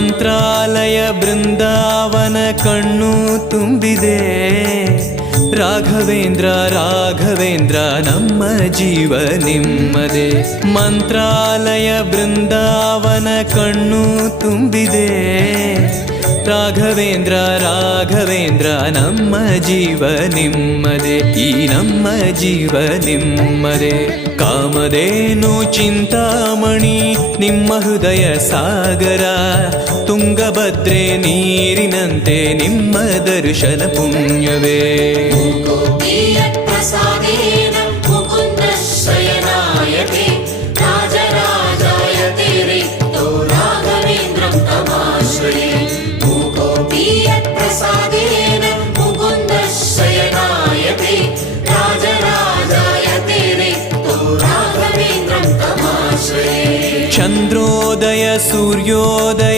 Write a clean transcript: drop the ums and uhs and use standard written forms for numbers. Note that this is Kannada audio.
ಮಂತ್ರಾಲಯ ಬೃಂದಾವನ ಕಣ್ಣು ತುಂಬಿದೆ. ರಾಘವೇಂದ್ರ ರಾಘವೇಂದ್ರ ನಮ್ಮ ಜೀವ ನಿಮ್ಮದೇ. ಮಂತ್ರಾಲಯ ಬೃಂದಾವನ ಕಣ್ಣು ತುಂಬಿದೆ. ರಾಘವೇಂದ್ರ ರಾಘವೇಂದ್ರ ನಮ್ಮ ಜೀವ ನಿಮ್ಮದೇ. ಈ ನಮ್ಮ ಜೀವ ನಿಮ್ಮದೇ. ಕಾಮಧೇನು ಚಿಂತಾಮಣಿ ನಿಮ್ಮ ಹೃದಯ ಸಾಗರ. ತುಂಗಭದ್ರೆ ನೀರಿನಂತೆ ನಿಮ್ಮ ದರ್ಶನ ಪುಣ್ಯವೇ. ಚಂದ್ರೋದಯ ಸೂರ್ಯೋದಯ